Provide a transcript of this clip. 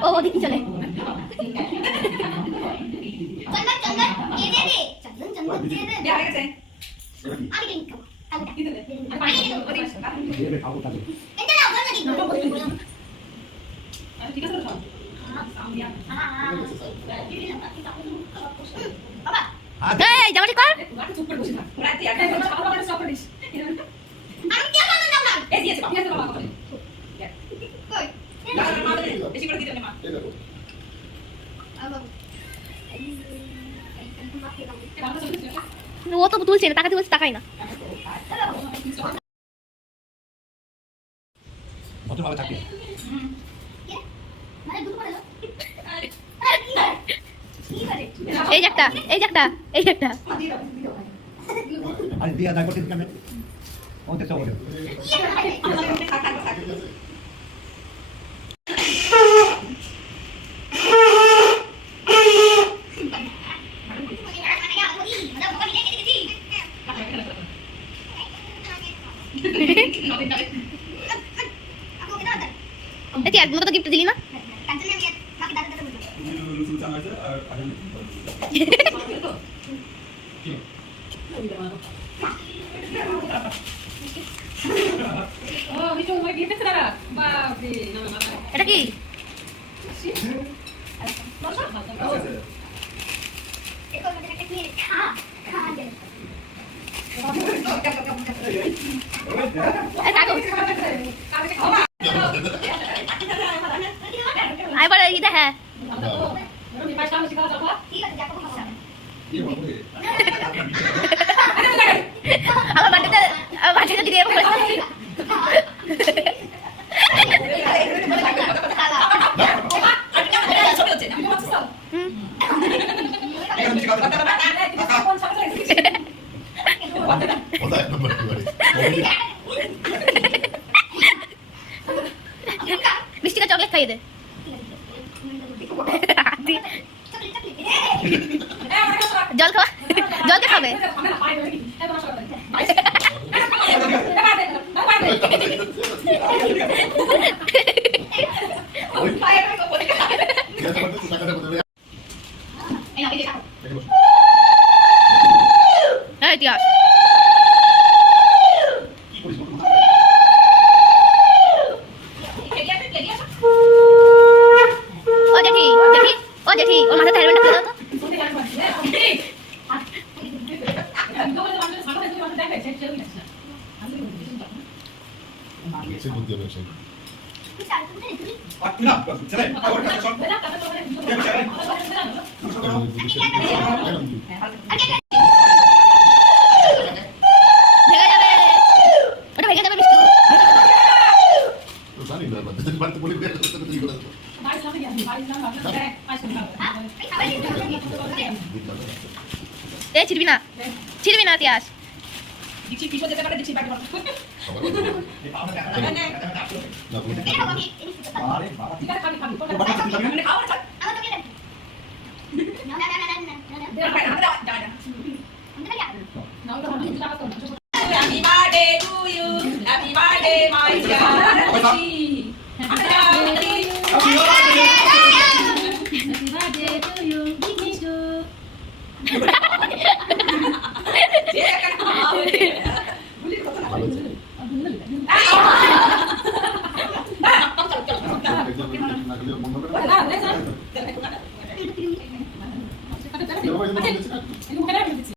ও ওদিকে চলে জামাটি কর ও তো তুলছে না, তাকাতে বলছে তাকাই না। এই একটা এই একটা এই একটা আরে দিয়া দাই করতে কেন ওতে তো ওরে এটি একদম তো গিফট দিলি না এটা কি আইবার এটা হ্যাঁ আমার বাটিটা দিয়ে মিষ্টিকা চকলেট খাইয়ে দে জল খাওয়া জলকে খাবে ইতিহাস ও জেঠি জেঠি ও জেঠি ওর মাথায় হেলমেটটা ফেলে দাও তো ভেঙে যাবে মিষ্টি ছিড়বি না ইতিহাস